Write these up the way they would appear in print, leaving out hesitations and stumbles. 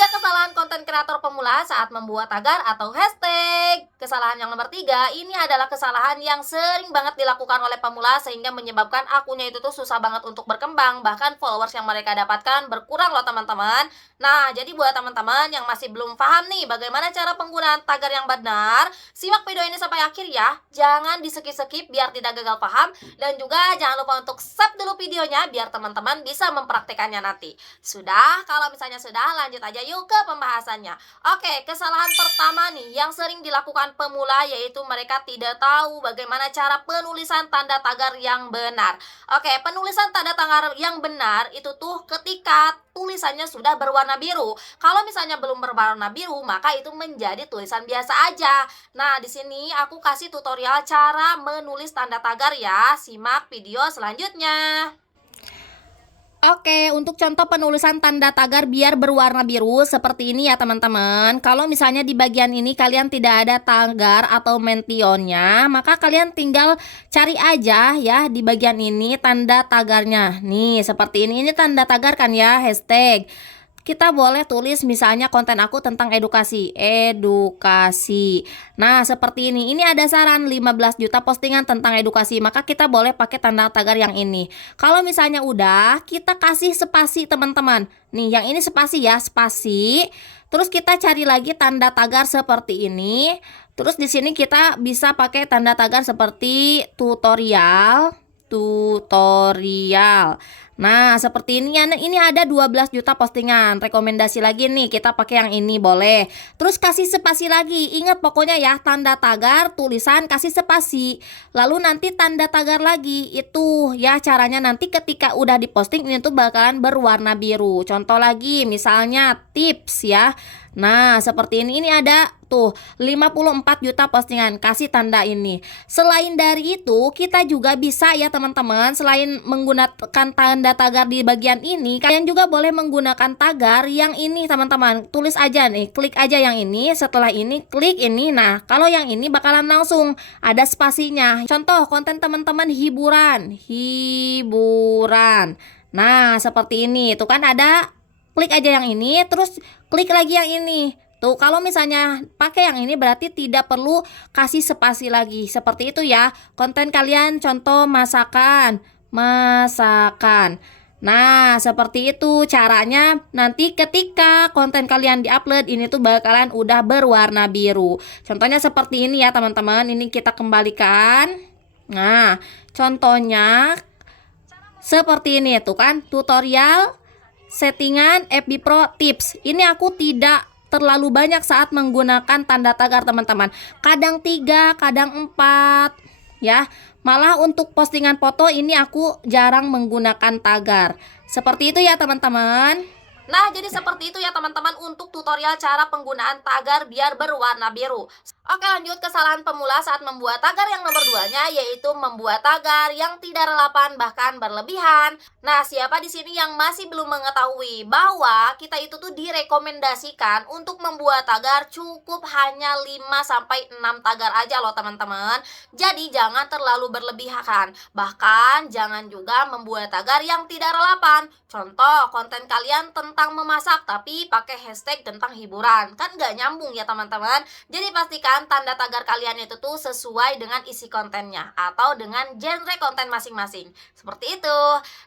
Tiga kesalahan konten kreator pemula saat membuat tagar atau hashtag. Kesalahan yang nomor 3, ini adalah kesalahan yang sering banget dilakukan oleh pemula sehingga menyebabkan akunnya itu tuh susah banget untuk berkembang. Bahkan followers yang mereka dapatkan berkurang loh teman-teman. Nah, jadi buat teman-teman yang masih belum paham nih bagaimana cara penggunaan tagar yang benar, simak video ini sampai akhir ya. Jangan di skip-skip biar tidak gagal paham. Dan juga jangan lupa untuk save dulu videonya biar teman-teman bisa mempraktekannya nanti. Sudah? Kalau misalnya sudah, lanjut aja yuk ke pembahasannya. Oke, kesalahan pertama nih yang sering dilakukan pemula yaitu mereka tidak tahu bagaimana cara penulisan tanda tagar yang benar. Oke, penulisan tanda tagar yang benar itu tuh ketika tulisannya sudah berwarna biru. Kalau misalnya belum berwarna biru, maka itu menjadi tulisan biasa aja. Nah, di sini aku kasih tutorial cara menulis tanda tagar ya. Simak video selanjutnya. Oke, untuk contoh penulisan tanda tagar biar berwarna biru seperti ini ya teman-teman. Kalau misalnya di bagian ini kalian tidak ada tagar atau mentionnya, maka kalian tinggal cari aja ya di bagian ini tanda tagarnya. Nih, seperti ini. Ini tanda tagar kan ya, hashtag. Kita boleh tulis misalnya konten aku tentang edukasi. Nah, seperti ini. Ini ada saran 15 juta postingan tentang edukasi. Maka kita boleh pakai tanda tagar yang ini. Kalau misalnya udah, kita kasih spasi teman-teman. Nih, yang ini spasi ya, spasi. Terus kita cari lagi tanda tagar seperti ini. Terus di sini kita bisa pakai tanda tagar seperti tutorial. Nah, seperti ini ya. Ini ada 12 juta postingan. Rekomendasi lagi nih, kita pakai yang ini boleh. Terus kasih spasi lagi. Ingat pokoknya ya, tanda tagar, tulisan, kasih spasi. Lalu nanti tanda tagar lagi. Itu ya caranya nanti ketika udah diposting ini tuh bakalan berwarna biru. Contoh lagi, misalnya tips ya. Nah, seperti ini. Ini ada tuh 54 juta postingan. Kasih tanda ini. Selain dari itu, kita juga bisa ya teman-teman, selain menggunakan tanda tagar di bagian ini, kalian juga boleh menggunakan tagar yang ini teman-teman. Tulis aja nih, klik aja yang ini. Setelah ini, klik ini. Nah, kalau yang ini bakalan langsung ada spasinya. Contoh konten teman-teman hiburan. Nah, seperti ini. Itu kan ada, klik aja yang ini, terus klik lagi yang ini. Tuh, kalau misalnya pakai yang ini berarti tidak perlu kasih spasi lagi. Seperti itu ya. Konten kalian contoh masakan. Nah, seperti itu caranya. Nanti ketika konten kalian diupload, ini tuh bakalan udah berwarna biru. Contohnya seperti ini ya teman-teman. Ini kita kembalikan. Nah, contohnya seperti ini tuh kan, tutorial settingan FB Pro tips. Ini aku tidak terlalu banyak saat menggunakan tanda tagar teman-teman. Kadang 3, kadang 4 ya. Malah untuk postingan foto ini aku jarang menggunakan tagar. Seperti itu ya teman-teman. Nah, jadi seperti itu ya teman-teman untuk tutorial cara penggunaan tagar biar berwarna biru. Oke, lanjut kesalahan pemula saat membuat tagar yang nomor 2-nya, yaitu membuat tagar yang tidak relevan bahkan berlebihan. Nah, siapa di sini yang masih belum mengetahui bahwa kita itu tuh direkomendasikan untuk membuat tagar cukup hanya 5-6 tagar aja loh teman-teman. Jadi jangan terlalu berlebihan. Bahkan jangan juga membuat tagar yang tidak relevan. Contoh, konten kalian tentang memasak tapi pakai hashtag tentang hiburan. Kan gak nyambung ya teman-teman. Jadi pastikan tanda tagar kalian itu tuh sesuai dengan isi kontennya atau dengan genre konten masing-masing. Seperti itu.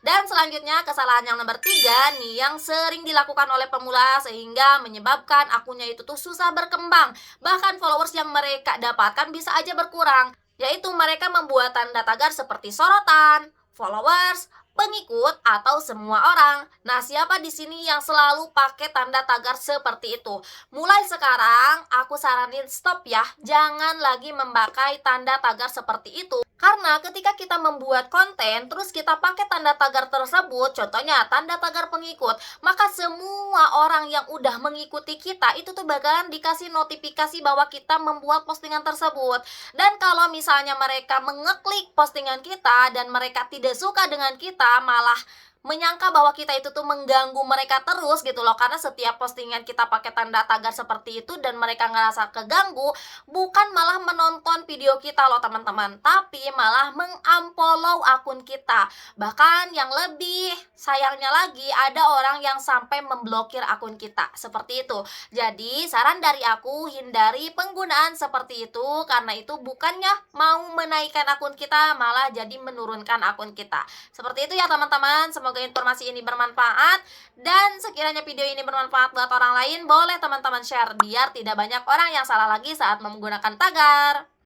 Dan selanjutnya kesalahan yang nomor 3 nih yang sering dilakukan oleh pemula sehingga menyebabkan akunnya itu tuh susah berkembang. Bahkan followers yang mereka dapatkan bisa aja berkurang. Yaitu mereka membuat tanda tagar seperti sorotan, followers, pengikut, atau semua orang. Nah, siapa di sini yang selalu pakai tanda tagar seperti itu? Mulai sekarang, aku saranin stop ya. Jangan lagi memakai tanda tagar seperti itu. Karena ketika kita membuat konten, terus kita pakai tanda tagar tersebut, contohnya tanda tagar pengikut, maka semua orang yang udah mengikuti kita, itu tuh bakalan dikasih notifikasi bahwa kita membuat postingan tersebut. Dan kalau misalnya mereka mengeklik postingan kita, dan mereka tidak suka dengan kita, malah menyangka bahwa kita itu tuh mengganggu mereka terus gitu loh, karena setiap postingan kita pakai tanda tagar seperti itu dan mereka ngerasa keganggu, bukan malah menonton video kita loh teman-teman, tapi malah mengunfollow akun kita. Bahkan yang lebih sayangnya lagi, ada orang yang sampai memblokir akun kita seperti itu. Jadi saran dari aku, hindari penggunaan seperti itu, karena itu bukannya mau menaikkan akun kita, malah jadi menurunkan akun kita. Seperti itu ya teman-teman, semoga informasi ini bermanfaat, dan sekiranya video ini bermanfaat buat orang lain, boleh teman-teman share biar tidak banyak orang yang salah lagi saat menggunakan tagar.